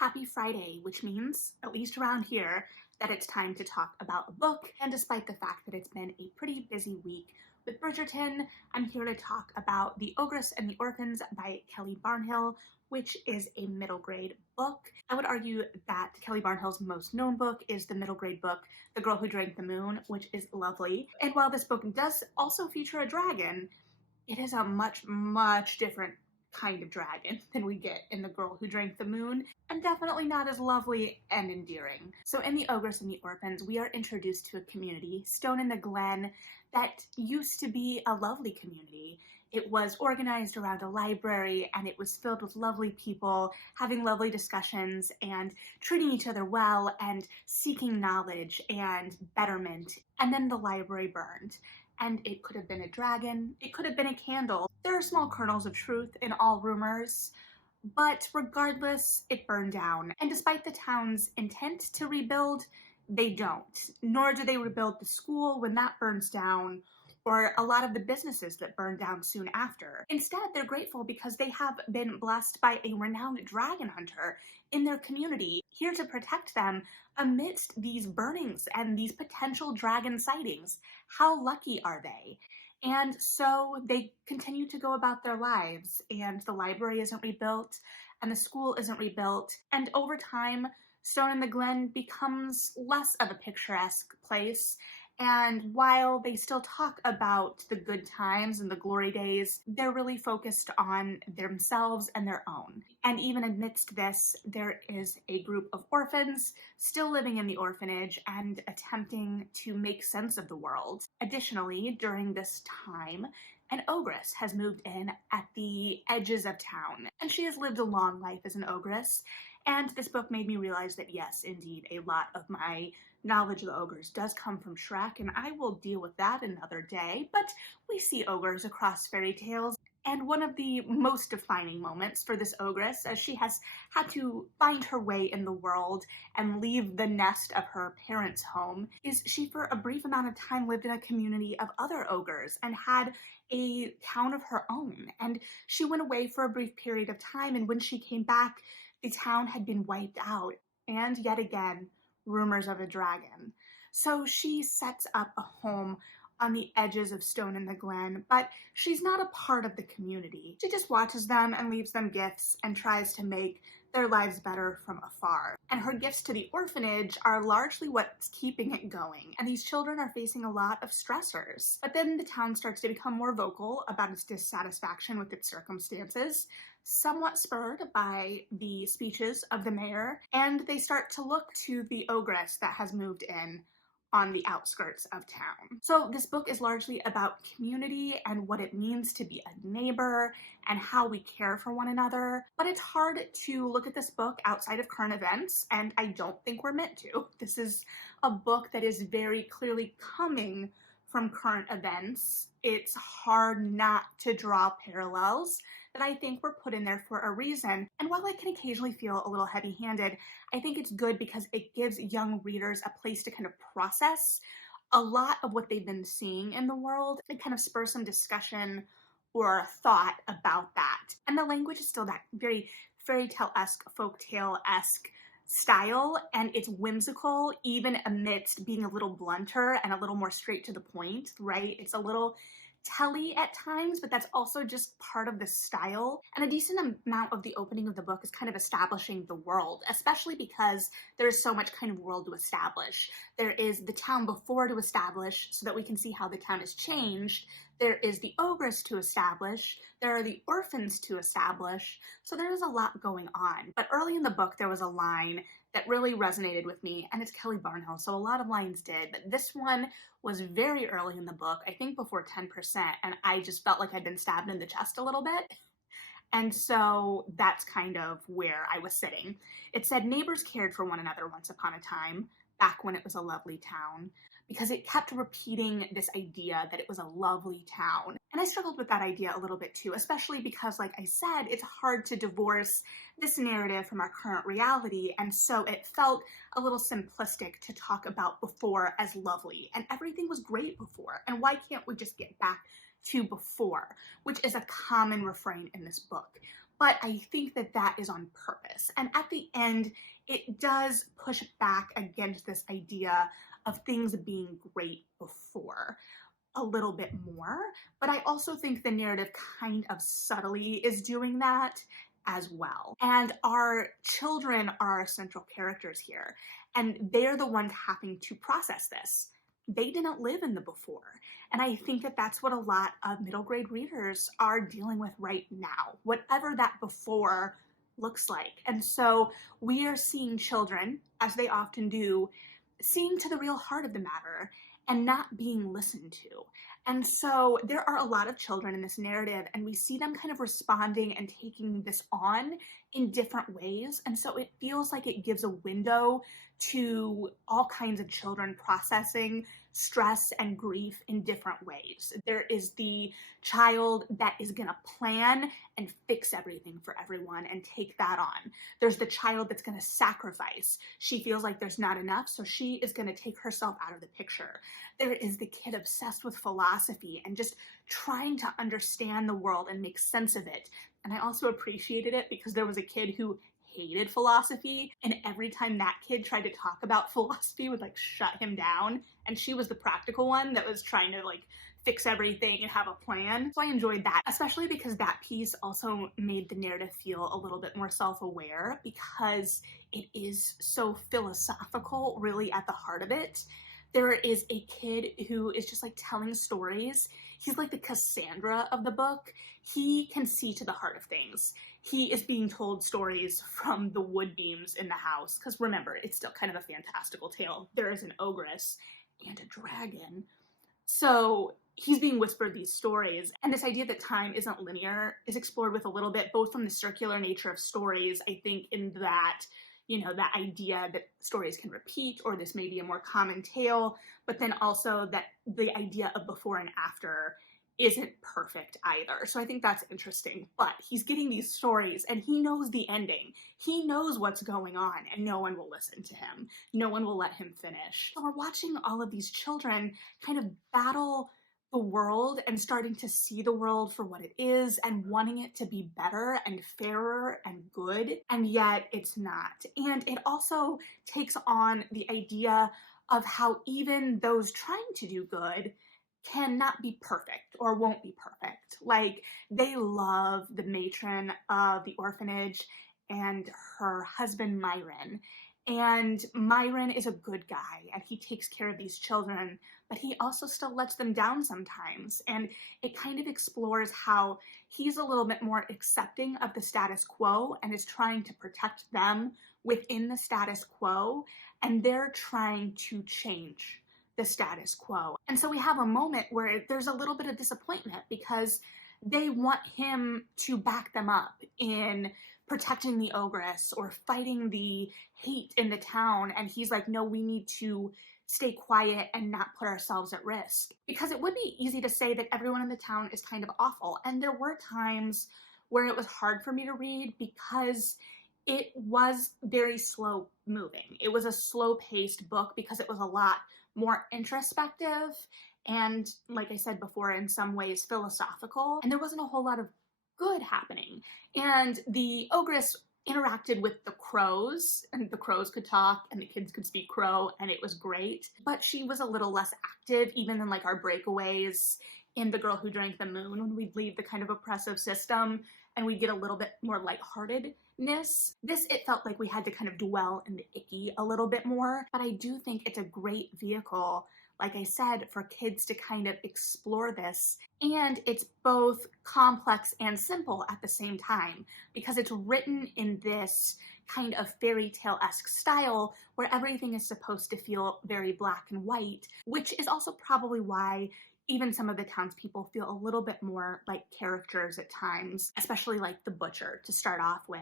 Happy Friday, which means, at least around here, that it's time to talk about a book. And despite the fact that it's been a pretty busy week with Bridgerton, I'm here to talk about The Ogress and the Orphans by Kelly Barnhill, which is a middle grade book. I would argue that Kelly Barnhill's most known book is the middle grade book, The Girl Who Drank the Moon, which is lovely. And while this book does also feature a dragon, it is a much different kind of dragon than we get in The Girl Who Drank the Moon, and definitely not as lovely and endearing. So in The Ogress and the Orphans, we are introduced to a community, Stone in the Glen, that used to be a lovely community. It was organized around a library, and it was filled with lovely people having lovely discussions and treating each other well and seeking knowledge and betterment. And then the library burned. And it could have been a dragon, it could have been a candle. There are small kernels of truth in all rumors, but regardless, it burned down. And despite the town's intent to rebuild, they don't. Nor do they rebuild the school when that burns down, or a lot of the businesses that burn down soon after. Instead, they're grateful because they have been blessed by a renowned dragon hunter in their community, here to protect them amidst these burnings and these potential dragon sightings. How lucky are they? And so they continue to go about their lives, and the library isn't rebuilt, and the school isn't rebuilt, and over time, Stone in the Glen becomes less of a picturesque place. And while they still talk about the good times and the glory days, they're really focused on themselves and their own. And even amidst this, there is a group of orphans still living in the orphanage and attempting to make sense of the world. Additionally, during this time, an ogress has moved in at the edges of town, and she has lived a long life as an ogress. And this book made me realize that yes, indeed, a lot of my knowledge of the ogres does come from Shrek, and I will deal with that another day, but we see ogres across fairy tales. And one of the most defining moments for this ogress, as she has had to find her way in the world and leave the nest of her parents' home, is she for a brief amount of time lived in a community of other ogres and had a town of her own. And she went away for a brief period of time, and when she came back, the town had been wiped out. And yet again, rumors of a dragon. So she sets up a home on the edges of Stone in the Glen, but she's not a part of the community. She just watches them and leaves them gifts and tries to make their lives better from afar. And her gifts to the orphanage are largely what's keeping it going. And these children are facing a lot of stressors. But then the town starts to become more vocal about its dissatisfaction with its circumstances, somewhat spurred by the speeches of the mayor, and they start to look to the ogress that has moved in on the outskirts of town. So this book is largely about community and what it means to be a neighbor and how we care for one another. But it's hard to look at this book outside of current events, and I don't think we're meant to. This is a book that is very clearly coming from current events. It's hard not to draw parallels that I think were put in there for a reason. And while I can occasionally feel a little heavy-handed, I think it's good because it gives young readers a place to kind of process a lot of what they've been seeing in the world and kind of spur some discussion or thought about that. And the language is still that very fairy tale-esque, folktale-esque style, and it's whimsical even amidst being a little blunter and a little more straight to the point, right? It's a little telly at times, but that's also just part of the style. And a decent amount of the opening of the book is kind of establishing the world, especially because there's so much kind of world to establish. There is the town before to establish so that we can see how the town has changed. There is the ogress to establish. There are the orphans to establish. So there's a lot going on. But early in the book, there was a line that really resonated with me, and it's Kelly Barnhill, so a lot of lines did, but this one was very early in the book, I think before 10%, and I just felt like I'd been stabbed in the chest a little bit. And so that's kind of where I was sitting. It said, neighbors cared for one another once upon a time, back when it was a lovely town, because it kept repeating this idea that it was a lovely town. And I struggled with that idea a little bit too, especially because, like I said, it's hard to divorce this narrative from our current reality, and so it felt a little simplistic to talk about before as lovely, and everything was great before, and why can't we just get back to before, which is a common refrain in this book. but I think that that is on purpose. And at the end, it does push back against this idea of things being great before a little bit more, but I also think the narrative kind of subtly is doing that as well. And our children are our central characters here, and they're the ones having to process this. They didn't live in the before. And I think that that's what a lot of middle grade readers are dealing with right now, whatever that before looks like. And so we are seeing children, as they often do, seeing to the real heart of the matter and not being listened to. And so there are a lot of children in this narrative, and we see them kind of responding and taking this on in different ways. And so it feels like it gives a window to all kinds of children processing stress and grief in different ways. There is the child that is going to plan and fix everything for everyone and take that on. There's the child that's going to sacrifice. She feels like there's not enough, so she is going to take herself out of the picture. There is the kid obsessed with philosophy and just trying to understand the world and make sense of it. And I also appreciated it because there was a kid who hated philosophy, and every time that kid tried to talk about philosophy would like shut him down, and she was the practical one that was trying to like fix everything and have a plan. So I enjoyed that, especially because that piece also made the narrative feel a little bit more self-aware because it is so philosophical, really at the heart of it. There is a kid who is just like telling stories. He's like the Cassandra of the book. He can see to the heart of things. He is being told stories from the wood beams in the house, because remember, it's still kind of a fantastical tale. There is an ogress and a dragon. So he's being whispered these stories, and this idea that time isn't linear is explored with a little bit, both from the circular nature of stories, I think, in that, you know, that idea that stories can repeat, or this may be a more common tale, but then also that the idea of before and after isn't perfect either. So I think that's interesting, but he's getting these stories and he knows the ending. He knows what's going on, and no one will listen to him. No one will let him finish. So we're watching all of these children kind of battle the world and starting to see the world for what it is and wanting it to be better and fairer and good, and yet it's not. And it also takes on the idea of how even those trying to do good cannot be perfect or won't be perfect. Like, they love the matron of the orphanage and her husband Myron. And Myron is a good guy and he takes care of these children, but he also still lets them down sometimes. And it kind of explores how he's a little bit more accepting of the status quo and is trying to protect them within the status quo, and they're trying to change the status quo. And so we have a moment where there's a little bit of disappointment because they want him to back them up in protecting the ogress or fighting the hate in the town. And he's like, no, we need to stay quiet and not put ourselves at risk. Because it would be easy to say that everyone in the town is kind of awful. And there were times where it was hard for me to read because it was very slow moving. It was a slow paced book because it was a lot more introspective and, like I said before, in some ways philosophical, and there wasn't a whole lot of good happening. And the ogress interacted with the crows, and the crows could talk and the kids could speak crow, and it was great, but she was a little less active even than like our breakaways in The Girl Who Drank the Moon, when we'd leave the kind of oppressive system and we'd get a little bit more lightheartedness. This, it felt like we had to kind of dwell in the icky a little bit more, but I do think it's a great vehicle, like I said, for kids to kind of explore this. And it's both complex and simple at the same time, because it's written in this kind of fairy tale-esque style where everything is supposed to feel very black and white, which is also probably why even some of the townspeople feel a little bit more like characters at times, especially like the butcher to start off with.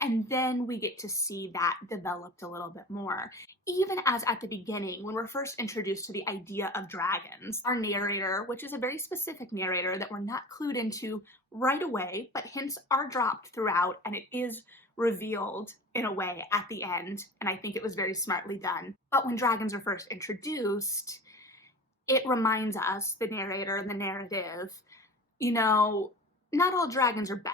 And then we get to see that developed a little bit more. Even as at the beginning, when we're first introduced to the idea of dragons, our narrator, which is a very specific narrator that we're not clued into right away, but hints are dropped throughout, and it is revealed in a way at the end, and I think it was very smartly done. But when dragons are first introduced, it reminds us, the narrator and the narrative, you know, not all dragons are bad.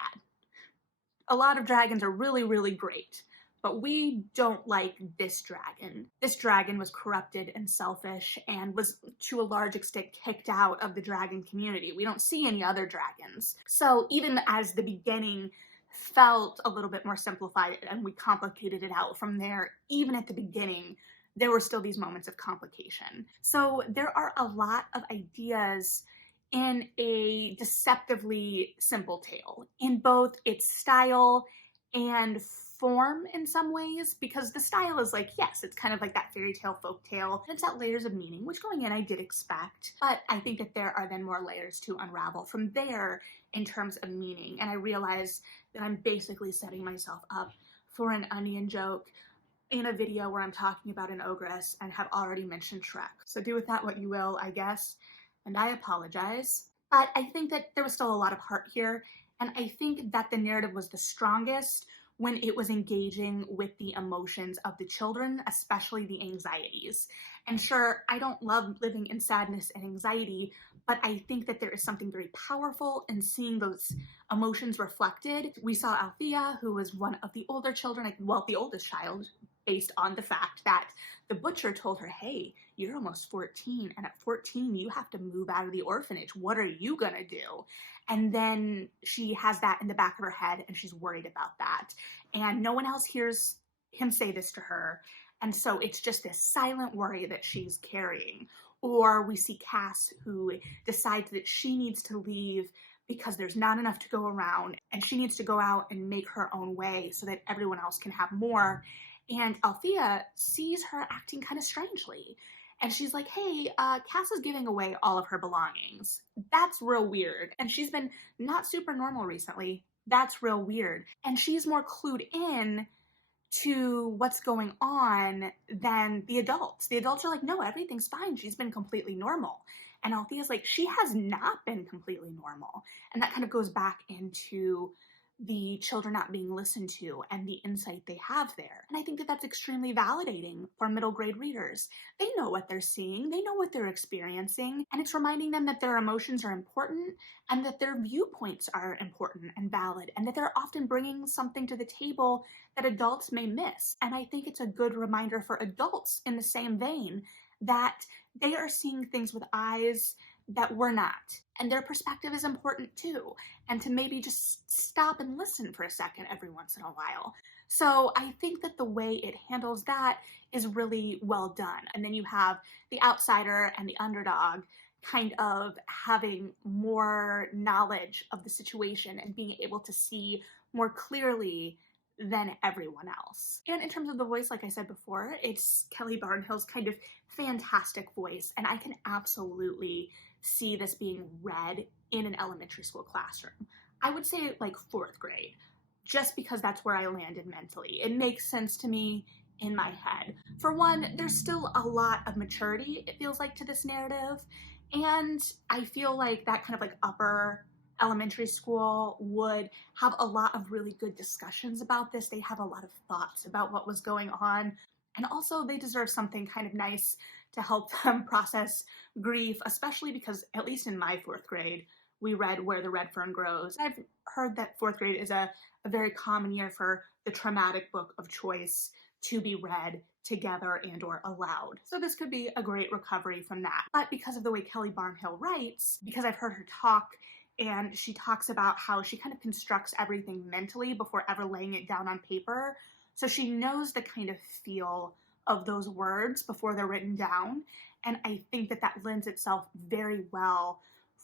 A lot of dragons are really, really great, but we don't like this dragon. This dragon was corrupted and selfish and was, to a large extent, kicked out of the dragon community. We don't see any other dragons. So even as the beginning felt a little bit more simplified and we complicated it out from there, even at the beginning, there were still these moments of complication. So there are a lot of ideas in a deceptively simple tale, in both its style and form in some ways, because the style is like, yes, it's kind of like that fairy tale, folk tale, and it's got layers of meaning, which going in I did expect, but I think that there are then more layers to unravel from there in terms of meaning, and I realized that I'm basically setting myself up for an onion joke in a video where I'm talking about an ogress and have already mentioned Shrek. So do with that what you will, I guess, and I apologize. But I think that there was still a lot of heart here, and I think that the narrative was the strongest when it was engaging with the emotions of the children, especially the anxieties. And sure, I don't love living in sadness and anxiety, but I think that there is something very powerful in seeing those emotions reflected. We saw Althea, who was one of the older children, well, the oldest child, based on the fact that the butcher told her, hey, you're almost 14, and at 14 you have to move out of the orphanage. What are you gonna do? And then she has that in the back of her head and she's worried about that. And no one else hears him say this to her. And so it's just this silent worry that she's carrying. Or we see Cass, who decides that she needs to leave because there's not enough to go around and she needs to go out and make her own way so that everyone else can have more. And Althea sees her acting kind of strangely. And she's like, hey, Cass is giving away all of her belongings. That's real weird. And she's been not super normal recently. That's real weird. And she's more clued in to what's going on than the adults. The adults are like, no, everything's fine. She's been completely normal. And Althea's like, she has not been completely normal. And that kind of goes back into the children not being listened to and the insight they have there. And I think that that's extremely validating for middle grade readers. They know what they're seeing, they know what they're experiencing, and it's reminding them that their emotions are important and that their viewpoints are important and valid, and that they're often bringing something to the table that adults may miss. And I think it's a good reminder for adults in the same vein that they are seeing things with eyes that we're not. And their perspective is important too. And to maybe just stop and listen for a second every once in a while. So I think that the way it handles that is really well done. And then you have the outsider and the underdog kind of having more knowledge of the situation and being able to see more clearly than everyone else. And in terms of the voice, like I said before, it's Kelly Barnhill's kind of fantastic voice, and I can absolutely see this being read in an elementary school classroom. I would say like 4th grade, just because that's where I landed mentally. It makes sense to me in my head. For one, there's still a lot of maturity, it feels like, to this narrative, and I feel like that kind of like upper elementary school would have a lot of really good discussions about this. They have a lot of thoughts about what was going on, and also they deserve something kind of nice to help them process grief, especially because, at least in my 4th grade, we read Where the Red Fern Grows. I've heard that 4th grade is a very common year for the traumatic book of choice to be read together and or aloud. So this could be a great recovery from that. But because of the way Kelly Barnhill writes, because I've heard her talk, and she talks about how she kind of constructs everything mentally before ever laying it down on paper. So she knows the kind of feel of those words before they're written down. And I think that that lends itself very well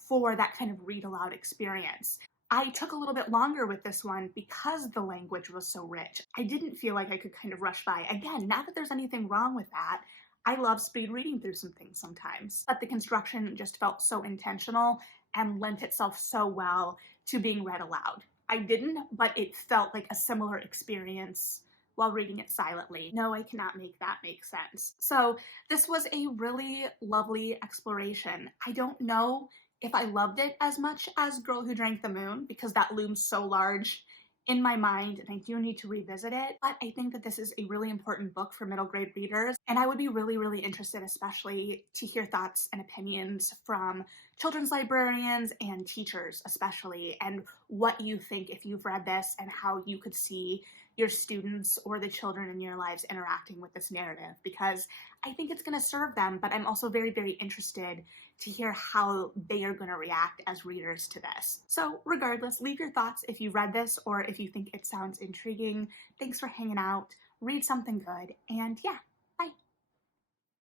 for that kind of read aloud experience. I took a little bit longer with this one because the language was so rich. I didn't feel like I could kind of rush by. Again, not that there's anything wrong with that. I love speed reading through some things sometimes, but the construction just felt so intentional and lent itself so well to being read aloud. I didn't, but it felt like a similar experience while reading it silently. No, I cannot make that make sense. So this was a really lovely exploration. I don't know if I loved it as much as Girl Who Drank the Moon, because that looms so large in my mind, and I do need to revisit it, but I think that this is a really important book for middle grade readers, and I would be really, really interested, especially to hear thoughts and opinions from children's librarians and teachers, especially, and what you think if you've read this and how you could see your students or the children in your lives interacting with this narrative, because I think it's going to serve them, but I'm also very, very interested to hear how they are going to react as readers to this. So regardless, leave your thoughts if you read this or if you think it sounds intriguing. Thanks for hanging out. Read something good, and yeah,